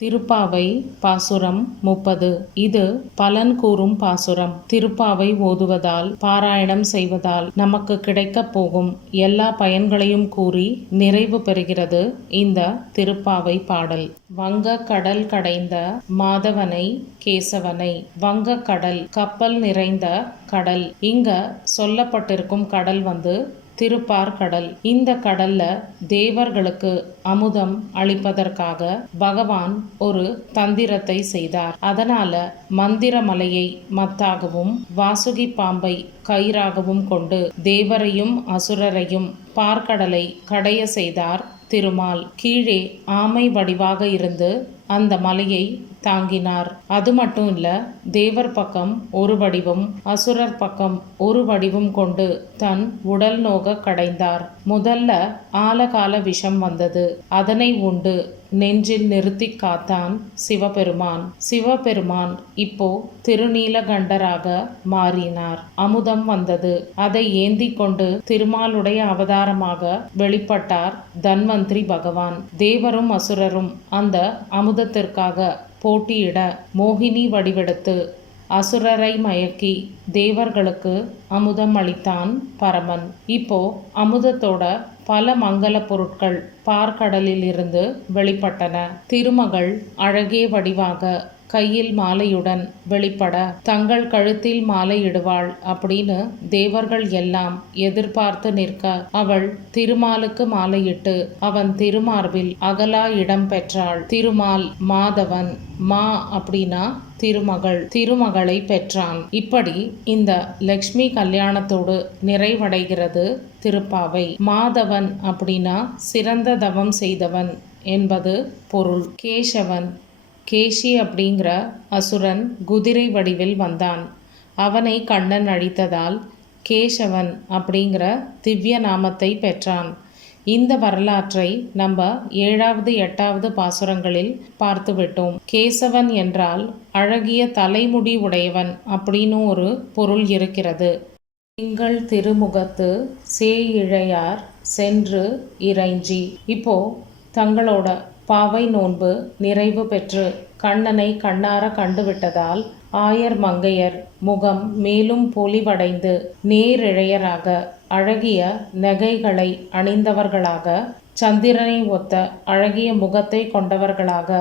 திருப்பாவை பாசுரம் 30. இது பலன் கூறும் பாசுரம். திருப்பாவை ஓதுவதால் பாராயணம் செய்வதால் நமக்கு கிடைக்கப் போகும் எல்லா பயன்களையும் கூறி நிறைவு பெறுகிறது இந்த திருப்பாவை பாடல். வங்கக் கடல் கடைந்த மாதவனை கேசவனை. வங்கக் கடல் கப்பல் நிறைந்த கடல். இங்க சொல்லப்பட்டிருக்கும் கடல் திருப்பார்கடல். இந்த கடல்ல தேவர்களுக்கு அமுதம் அளிப்பதற்காக பகவான் ஒரு தந்திரத்தை செய்தார். அதனால மந்திர மலையை மத்தாகவும் வாசுகி பாம்பை கயிறாகவும் கொண்டு தேவரையும் அசுரரையும் பார்க்கடலை கடைய செய்தார் திருமால். கீழே ஆமை வடிவாக இருந்து அந்த மலையை தாங்கினார். அது மட்டும் இல்ல, தேவர் பக்கம் ஒரு வடிவம், அசுரர் பக்கம் ஒரு வடிவம் கொண்டு தன் உடல் நோக கடைந்தார். முதல்ல ஆலகால விஷம் வந்தது. அதனை உண்டு நெஞ்சில் நிறுத்தி காத்தான் சிவபெருமான். சிவபெருமான் இப்போ திருநீலகண்டராக மாறினார். அமுதம் வந்தது. அதை ஏந்தி கொண்டு திருமாலுடைய அவதாரமாக வெளிப்பட்டார் தன்வந்திரி பகவான். தேவரும் அசுரரும் அந்த அமுதத்திற்காக போட்டியிட மோகினி வடிவெடுத்து அசுரரை மயக்கி தேவர்களுக்கு அமுதம் அளித்தான் பரமன். இப்போ அமுதத்தோட பல மங்கள பொருட்கள் பார்க்கடலில் இருந்து வெளிப்பட்டன. திருமகள் அழகே வடிவாக கையில் மாலையுடன் வெளிப்பட தங்கள் கழுத்தில் மாலையிடுவாள் அப்படின்னு தேவர்கள் எல்லாம் எதிர்பார்த்து நிற்க அவள் திருமாலுக்கு மாலையிட்டு அவன் திருமார்பில் அகலா இடம் பெற்றாள். திருமால் மாதவன், மா அப்படின்னா திருமகளை பெற்றான். இப்படி இந்த லக்ஷ்மி கல்யாணத்தோடு நிறைவடைகிறது திருப்பாவை. மாதவன் அப்படின்னா சிறந்த தவம் செய்தவன் என்பது பொருள். கேசவன், கேசி அப்படிங்கிற அசுரன் குதிரை வடிவில் வந்தான். அவனை கண்ணன் அழித்ததால் கேசவன் அப்படிங்கிற திவ்ய நாமத்தை பெற்றான். இந்த வரலாற்றை நம்ம 7வது 8வது பாசுரங்களில் பார்த்துவிட்டோம். கேசவன் என்றால் அழகிய தலைமுடி உடையவன் அப்படின்னு ஒரு பொருள் இருக்கிறது. திங்கள் திருமுகத்து சேயிழையார் சென்று இறைஞ்சி. இப்போ தங்களோட பாவை நோன்பு நிறைவு பெற்று கண்ணனை கண்ணார கண்டுவிட்டதால் ஆயர் மங்கையர் முகம் மேலும் பொலிவடைந்து நேரிழையராக அழகிய நகைகளை அணிந்தவர்களாக, சந்திரனை ஒத்த அழகிய முகத்தை கொண்டவர்களாக,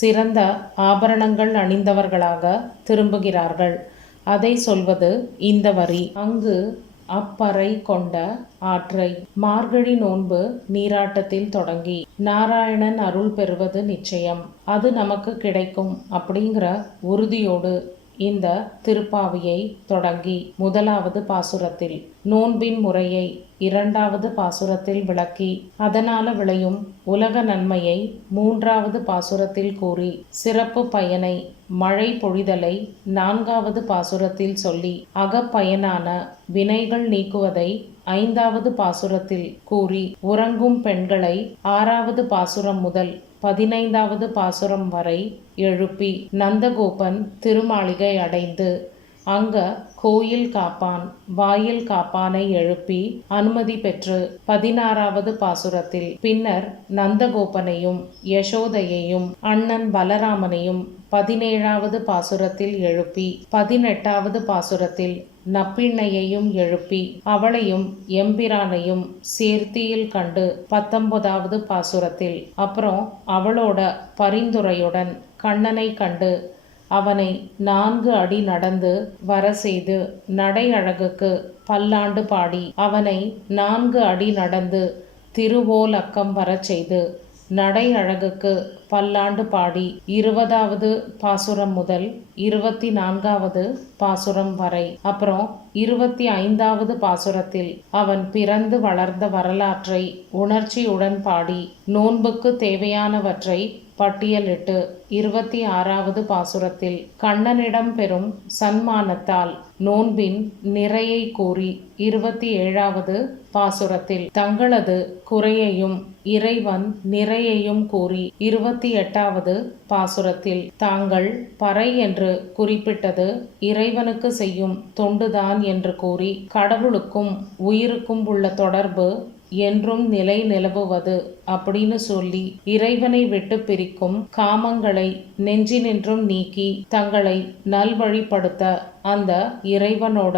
சிறந்த ஆபரணங்கள் அணிந்தவர்களாக திரும்புகிறார்கள். அதை சொல்வது இந்த வரி. அங்கு அப்பறை கொண்ட ஆற்றை. மார்கழி நோன்பு நீராட்டத்தில் தொடங்கி நாராயணன் அருள் பெறுவது நிச்சயம், அது நமக்கு கிடைக்கும் அப்படிங்கிற உறுதியோடு இந்த திருப்பாவையை தொடங்கி 1வது பாசுரத்தில் நோன்பின் முறையை 2வது பாசுரத்தில் விளக்கி அதனால விளையும் உலக நன்மையை 3வது பாசுரத்தில் கூறி சிறப்பு பயனை மழை பொழிதலை 4வது பாசுரத்தில் சொல்லி அகப்பயனான வினைகள் நீக்குவதை 5வது பாசுரத்தில் கூறி உறங்கும் பெண்களை 6வது பாசுரம் முதல் 15வது பாசுரம் வரை எழுப்பி நந்தகோபன் திருமாளிகை அடைந்து அங்க கோயில் காப்பான் வாயில் காப்பானை எழுப்பி அனுமதி பெற்று 16வது பாசுரத்தில் பின்னர் நந்தகோபனையும் யசோதையையும் அண்ணன் பலராமனையும் 17வது பாசுரத்தில் எழுப்பி 18வது பாசுரத்தில் நப்பிண்ணையையும் எழுப்பி அவளையும் எம்பிரானையும் சேர்த்தியில் கண்டு 19வது பாசுரத்தில் அப்புறம் அவளோட பரிந்துரையுடன் கண்ணனை கண்டு அவனை 4 அடி நடந்து வர செய்து நடை அழகுக்கு பல்லாண்டு பாடி அவனை 4 அடி நடந்து திருவோலக்கம் வர செய்து நடை அழகுக்கு பல்லாண்டு பாடி 20வது பாசுரம் முதல் 24வது பாசுரம் வரை அப்புறம் 25வது பாசுரத்தில் அவன் பிறந்து வளர்ந்த வரலாற்றை உணர்ச்சியுடன் பாடி நோன்புக்கு தேவையானவற்றை பட்டியலிட்டு 26வது பாசுரத்தில் கண்ணனிடம் பெறும் சன்மானத்தால் நோன்பின் நிறையை கூறி 27வது பாசுரத்தில் தங்களது குறையையும் இறைவன் நிறையையும் கூறி 28வது பாசுரத்தில் தாங்கள் பறை என்று குறிப்பிட்டது இறைவனுக்கு செய்யும் தொண்டுதான் என்று கூறி கடவுளுக்கும் உயிருக்கும் உள்ள தொடர்பு என்றும் நிலை நிலவுவது அப்படின்னு சொல்லி இறைவனை விட்டு பிரிக்கும் காமங்களை நெஞ்சினின்றும் நீக்கி தங்களை நல்வழிப்படுத்த அந்த இறைவனோட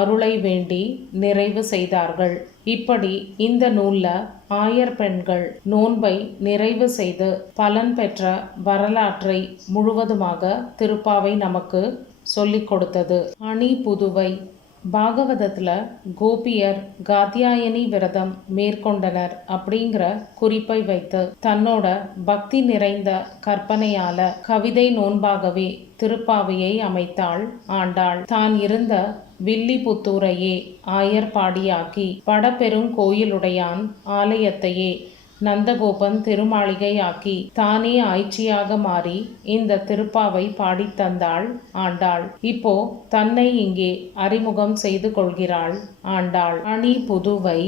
அருளை வேண்டி நிறைவு செய்தார்கள். இப்படி இந்த நூல்ல ஆயர் பெண்கள் நோன்பை நிறைவு செய்து பலன் பெற்ற வரலாற்றை முழுவதுமாக திருப்பாவை நமக்கு சொல்லிக் கொடுத்தது. அணி புதுவை பாகவதத்தில் கோபியர் காத்யாயனி விரதம் மேற்கொண்டனர் அப்படிங்கிற குறிப்பை வைத்து தன்னோட பக்தி நிறைந்த கற்பனையால கவிதை நோன்பாகவே திருப்பாவையை அமைத்தாள் ஆண்டாள். தான் இருந்த வில்லிபுத்தூரையே ஆயர்பாடியாக்கி வடபெருங்கோயிலுடையான் ஆலயத்தையே நந்தகோபன் திருமாளிகையாக்கி தானே ஆய்ச்சியாக மாறி இந்த திருப்பாவை பாடித்தந்தாள் ஆண்டாள். இப்போ தன்னை இங்கே அறிமுகம் செய்து கொள்கிறாள் ஆண்டாள். அணி புதுவை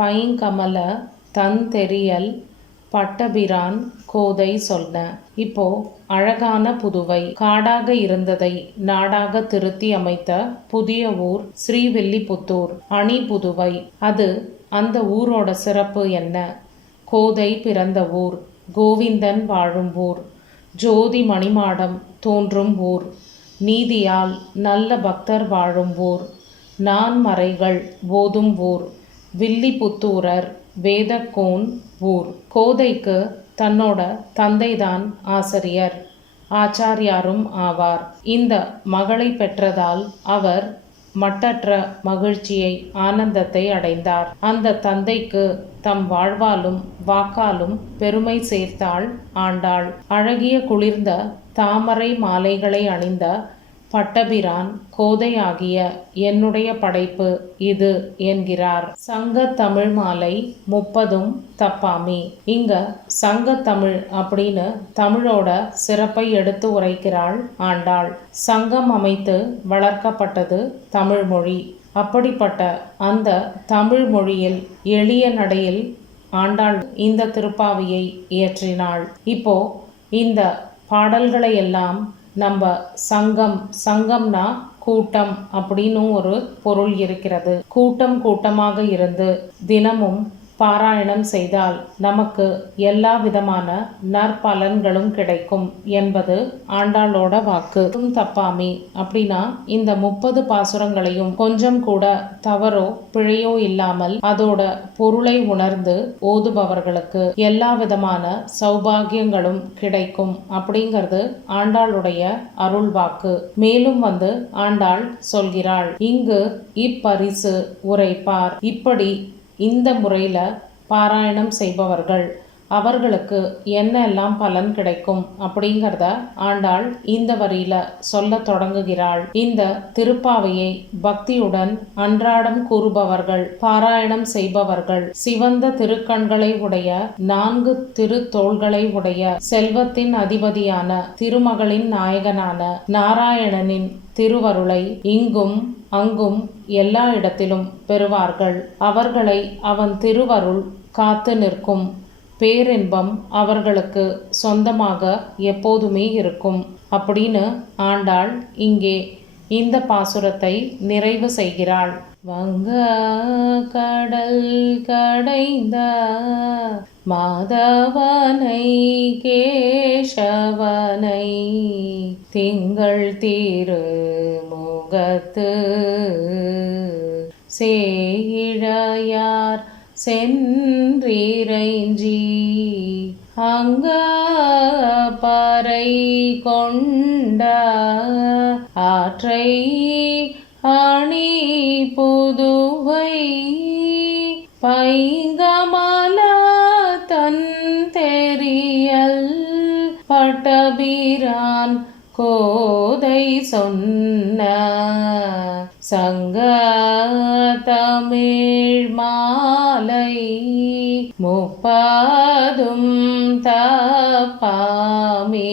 பைங்கமல தந்தெரியல் பட்டபிரான் கோதை சொன்ன. இப்போ அழகான புதுவை காடாக இருந்ததை நாடாக திருத்தி அமைத்த புதிய ஊர் ஸ்ரீவில்லிபுத்தூர். அணி புதுவை அது அந்த ஊரோட சிறப்பு என்ன? கோதை பிறந்த ஊர், கோவிந்தன் வாழும் ஊர், ஜோதி மணிமாடம் தோன்றும் ஊர், நீதியால் நல்ல பக்தர் வாழும் ஊர், நான்மறைகள் ஓதும் ஊர், வில்லிபுத்தூரர் வேதக்கோன் ஊர். கோதைக்கு தன்னோட தந்தைதான் ஆசிரியர், ஆச்சாரியாரும் ஆவார். இந்த மகளை பெற்றதால் அவர் மட்டற்ற மகிழ்ச்சியை ஆனந்தத்தை அடைந்தார். அந்த தந்தைக்கு தம் வாழ்வாலும் வாக்காலும் பெருமை சேர்த்தாள் ஆண்டாள். அழகிய குளிர்ந்த தாமரை மாலைகளை அணிந்த பட்டபிரான் கோதையாகிய என்னுடைய படைப்பு இது என்கிறார். சங்க தமிழ் மாலை 30ம் தப்பாமி. இங்க சங்க தமிழ் அப்படின்னு தமிழோட சிறப்பை எடுத்து உரைக்கிறாள் ஆண்டாள். சங்கம் அமைத்து வளர்க்கப்பட்டது தமிழ் மொழி. அப்படிப்பட்ட அந்த தமிழ் மொழியில் எளிய நடையில் ஆண்டாள் இந்த திருப்பாவையை இயற்றினாள். இப்போ இந்த பாடல்களை எல்லாம் நம்ம சங்கம்னா கூட்டம் அப்படின்னு ஒரு பொருள் இருக்கிறது. கூட்டமாக இருந்து தினமும் பாராயணம் செய்தால் நமக்கு எல்லா விதமான நற்பலன்களும் கிடைக்கும் என்பது ஆண்டாளோட வாக்கு. தப்பாமி அப்படின்னா இந்த 30 பாசுரங்களையும் கொஞ்சம் கூட தவறோ பிழையோ இல்லாமல் அதோட பொருளை உணர்ந்து ஓதுபவர்களுக்கு எல்லா விதமான சௌபாகியங்களும் கிடைக்கும் அப்படிங்கிறது ஆண்டாளுடைய அருள் வாக்கு. மேலும் ஆண்டாள் சொல்கிறாள், இங்கு இப்பரிசு உரைப்பார். இப்படி இந்த முறையில் பாராயணம் செய்பவர்கள் அவர்களுக்கு என்ன எல்லாம் பலன் கிடைக்கும் அப்படிங்கிறத ஆண்டாள் இந்த வரியில சொல்ல தொடங்குகிறாள். இந்த திருப்பாவையை பக்தியுடன் அன்றாடம் கூறுபவர்கள், பாராயணம் செய்பவர்கள் சிவந்த திருக்கண்களை உடைய 4 திருத்தோள்களை உடைய செல்வத்தின் அதிபதியான திருமகளின் நாயகனான நாராயணனின் திருவருளை இங்கும் அங்கும் எல்லா இடத்திலும் பெறுவார்கள். அவர்களை அவன் திருவருள் காத்து நிற்கும். பேரின்பம் அவர்களுக்கு சொந்தமாக எப்போதுமே இருக்கும் அப்படின்னு ஆண்டாள் இங்கே இந்த பாசுரத்தை நிறைவு செய்கிறாள். வங்க கடல் கடைந்த மாதவனை கேசவனை திங்கள் தீரு முகத்து சேயிழையார் சென்றிறைஞ்சி அங்க பறை கொண்ட ஆற்றை அணி புதுவை பைங்கமல தந்தெரியல் பட்டபிரான் கோதை சொன்ன சங்க தமிழ் மாலை 30ம் தப்பாமே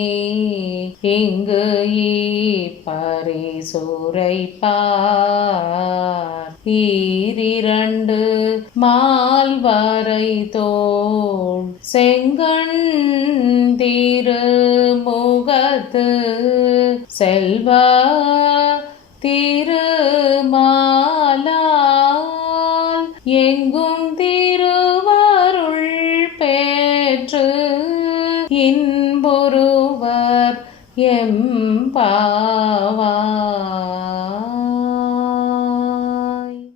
இங்கு பரிசுரைப்பார். 2 மால்வரை தோள் செங்கண் திருமுகத்து செல்வ திருமாலால் எங்கும் திரு எம் பாவாய்.